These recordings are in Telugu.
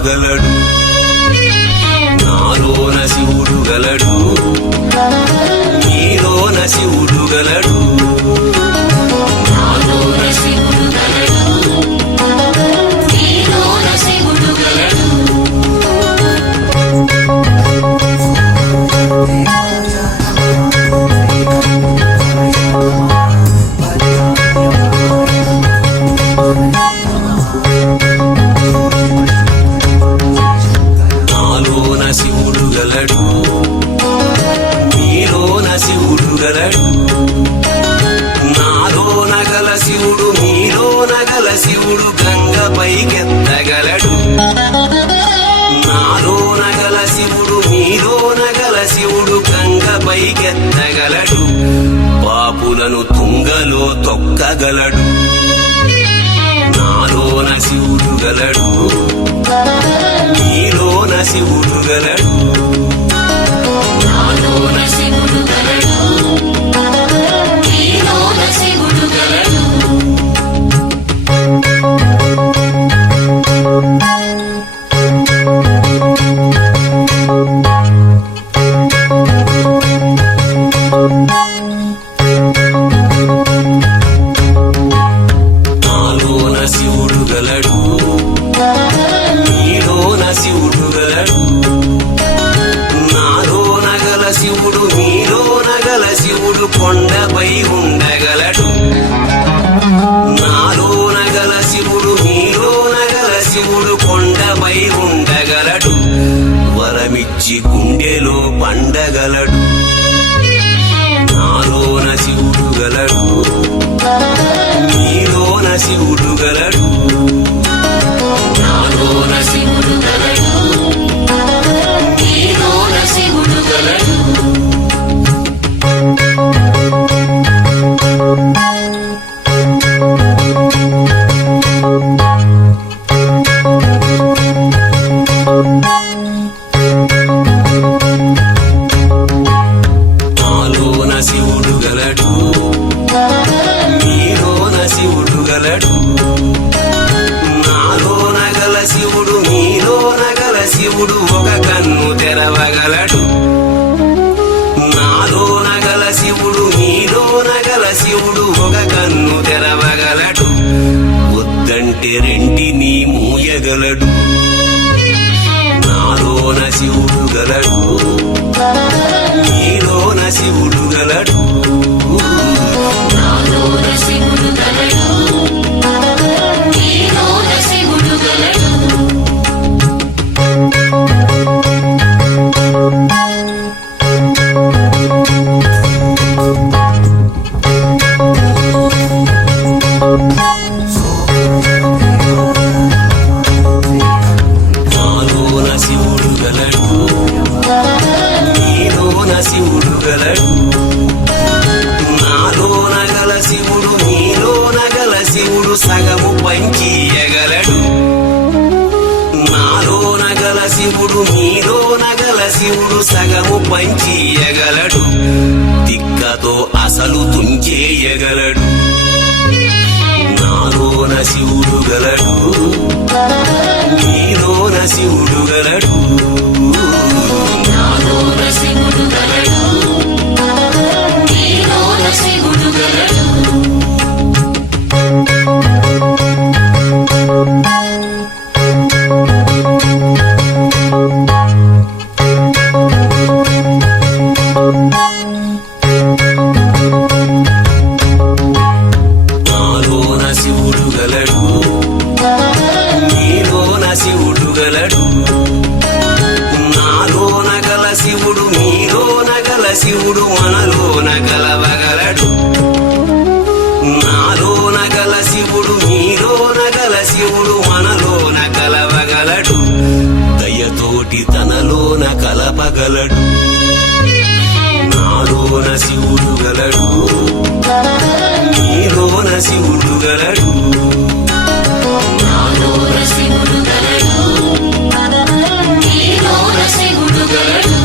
కలపగలడు. నాలోన శివుడు గలడు, నీలోన శివుడు గలడు. నాలోన శివుడు గలడు, నీలోన శివుడు గలడు. నాలోన శివుడు గలడు, నీలోన శివుడు గలడు. నాలోన గల శివుడు నీలోన గల శివుడు గంగపైకెత్తగలడు. నాలోన గల శివుడు నీలోన గల శివుడు గంగపైకెత్తగలడు. పాపులను తుంగలో తొక్కగలడు. నాలోన శివుడు గలడు, నీలోన శివుడు గలడు. నాలోన శివుడు గలడు, నీలోన శివుడు గలడు. నాలోన శివుడు గలడు, నీలోన శివుడు గలడు. నాలోన గల శివుడు నీలోన గల శివుడు కొండపై ఉండగలడు. నాలోన గల శివుడు నీలోన గల శివుడు కొండపై ఉండగలడు. వరమిచ్చి గుండెలో పండగలడు. నాలోన శివుడు గలడు, నీలోన శివుడు గలడు. నాలోన శివుడు గలడు, నీలోన శివుడు గలడు. నాలోన శివుడు గలడు, నీలోన శివుడు గలడు. నాలోన గల శివుడు నీలోన గల శివుడు ఒక కన్ను తెరవగలడు. నాలోన గల శివుడు నీలోన గల శివుడు ఒక కన్ను తెరవగలడు. వద్దంటే రెంటిని మూయగలడు. నాలోన శివుడు గలడు, నీలోన శివుడు గలడు. నాలోన శివుడు గలడు, నీలోన శివుడు గలడు. నాలోన శివుడు గలడు, నీలోన శివుడు గలడు. నాలోన గల శివుడు నీలోన గల శివుడు సగము పంచియగలడు. నాలోన గల శివుడు నీలోన గల శివుడు సగము పంచియగలడు. తిక్కతో అసలు తుంచేయగలడు. నాలోన శివుడు గలడు, నీలోన శివుడు గలడు. నాలోన శివుడు గలడు, నీలోన శివుడు గలడు. నాలోన శివుడు గలడు, నీలోన శివుడు గలడు. నాలోన గల శివుడు నీలోన గల శివుడు మనలోన కలవగలడు. నాలోన గల శివుడు నీలోన గల శివుడు మనలోన కలవగలడు. దయతోటి తనలోన కలపగలడు. నాలోన శివుడు గలడు, నీలోన శివుడు గలడు. నాలోన శివుడు గలడు, నీలోన శివుడు గలడు.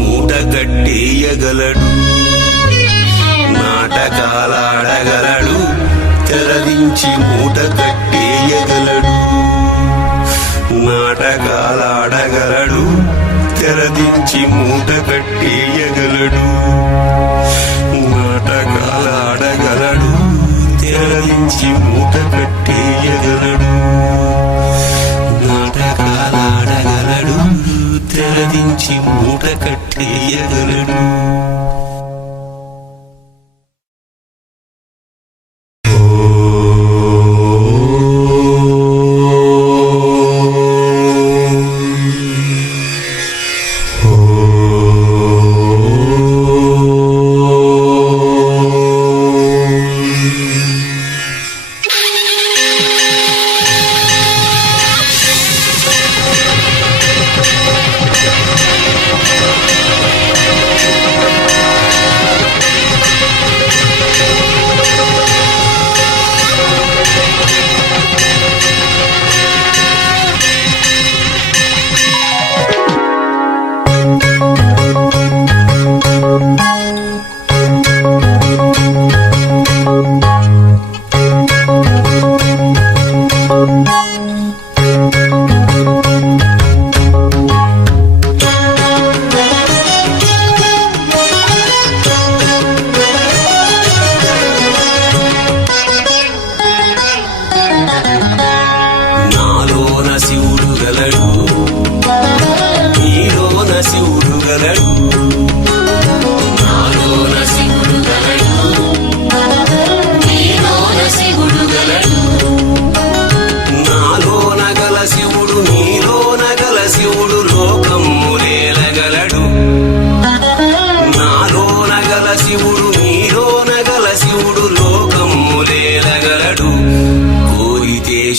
మూట కట్టేయగలడు నాటకాలాడగలడు తెరదించి మూట కట్టేయగలడు నాటకాలాడగలడు తెరదించి మూట కట్టేయగలడు నాటకాలాడగలడు తెరదించి మూట కట్టేయగలడు నాటకాలాడగలడు తెరదించి మూట కట్టేయగలడు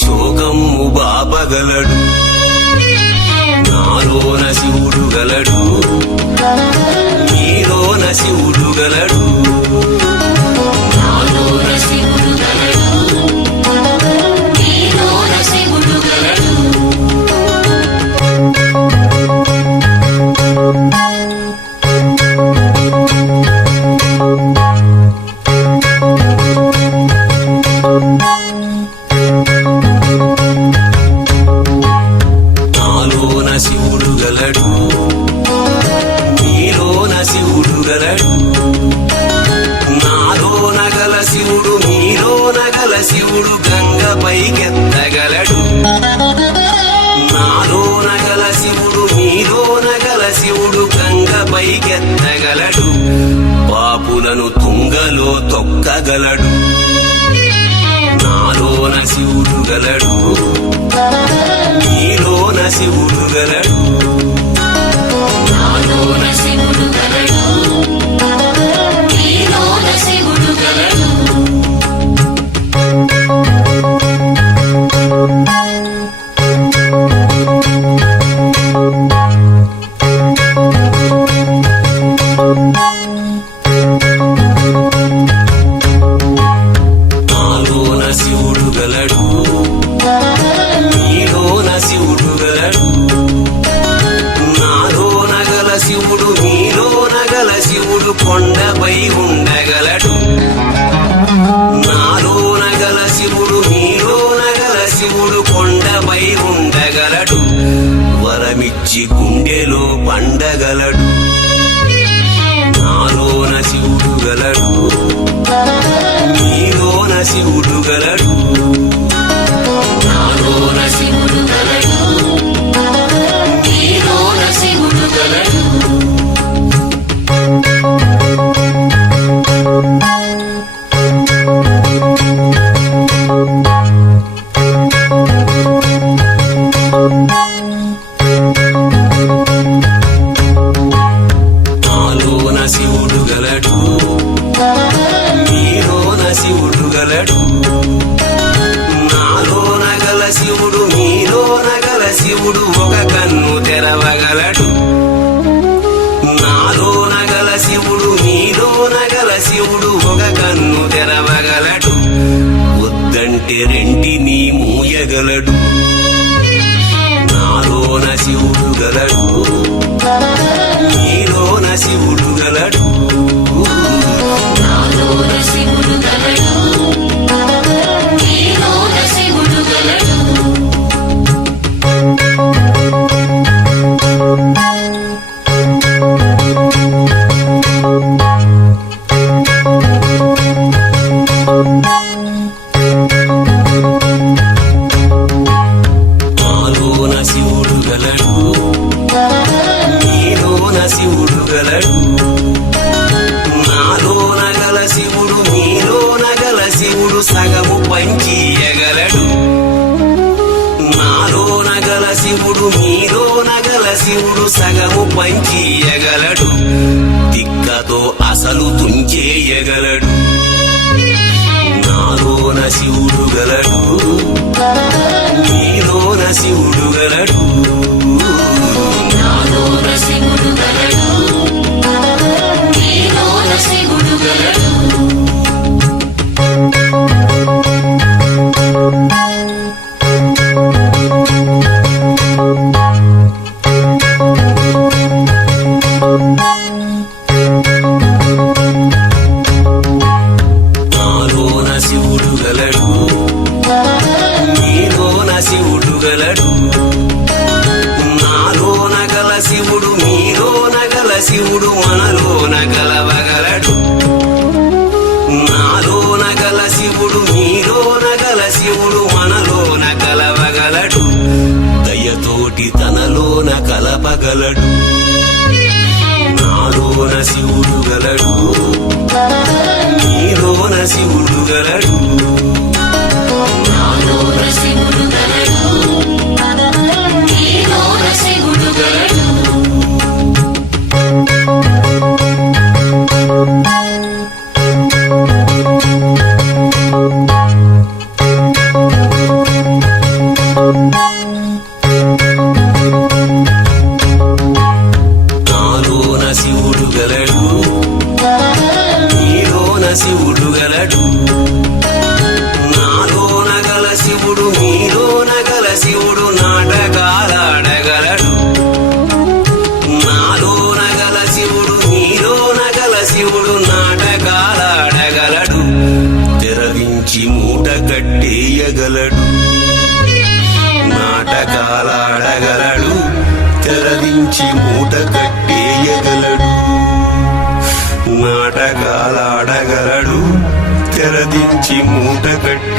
శోకము బాపగలడు నాలోన శివుడు గలడు నీలోన శివుడు గలడు నాలోన శివుడు గలడు నీలోన శివుడు గలడు శివుడు గలడు నీలోన శివుడు గలడు నాలోన గల శివుడు నీలోన గల శివుడు గంగ పైకెత్తగలడు నాలోన గల శివుడు నీలోన గల శివుడు గంగ పైకెత్తగలడు పాపులను తుంగలో తొక్కగలడు నాలోన శివుడు గలడు నీలోన శివుడు గలడు నాలోన శివుడు గలడు నీలోన శివుడు గలడు నాలోన శివుడు గలడు నీలోన శివుడు గలడు నాలోన గల శివుడు నీలోన గల శివుడు కొండపై ఉండగలడు నాలోన గల శివుడు నీలోన గల శివుడు కొండపై ఉండగలడు వరమిచ్చి గుండెలో పండగలడు నాలోన శివుడు గలడు నీలోన శివుడు గలడు నాలోన శివుడు గలడు నీలోన శివుడు గలడు నాలోన శివుడు గలడు నీలోన శివుడు గలడు గలడు నాలోన గల శివుడు మీలోన గల శివుడు సగము పంచియగలడు నాలోన గల శివుడు మీలోన గల శివుడు సగము పంచియగలడు తిక్కతో అసలు తుంచేయగలడు నాలోన శివుడు గలడు మీలోన శివుడు గలడు నాలోన శివుడు గలడు నీలోన శివుడు గలడు నాలోన శివుడు గలడు మీలోన శివుడు గలడు నాలోన గల శివుడు మీలోన గల శివుడు మనలోన కలవగలడు నాలోన గల శివుడు మీలోన గల శివుడు మనలోన కలవగలడు దయతోటి తనలోన కలపగలడు నాలోన శివుడు గలడు మీలోన శివుడు గలడు నాలోన శివుడు గలడు నీలోన శివుడు గలడు నాలోన శివుడు గలడు మీలోన శివుడు గలడు నాలోన గల శివుడు మీలోన గల శివుడు నాటకాలాడగలడు నాలోన గల శివుడు మీలోన గల శివుడు నాటకాలాడగలడు తెరవించి మూట కట్టేయగలడు నాటకాలాడగలడు తెరవించి మూట కట్టేయగలడు నాటకాలాడగలడు తెరదించి మూట కట్టేయగలడు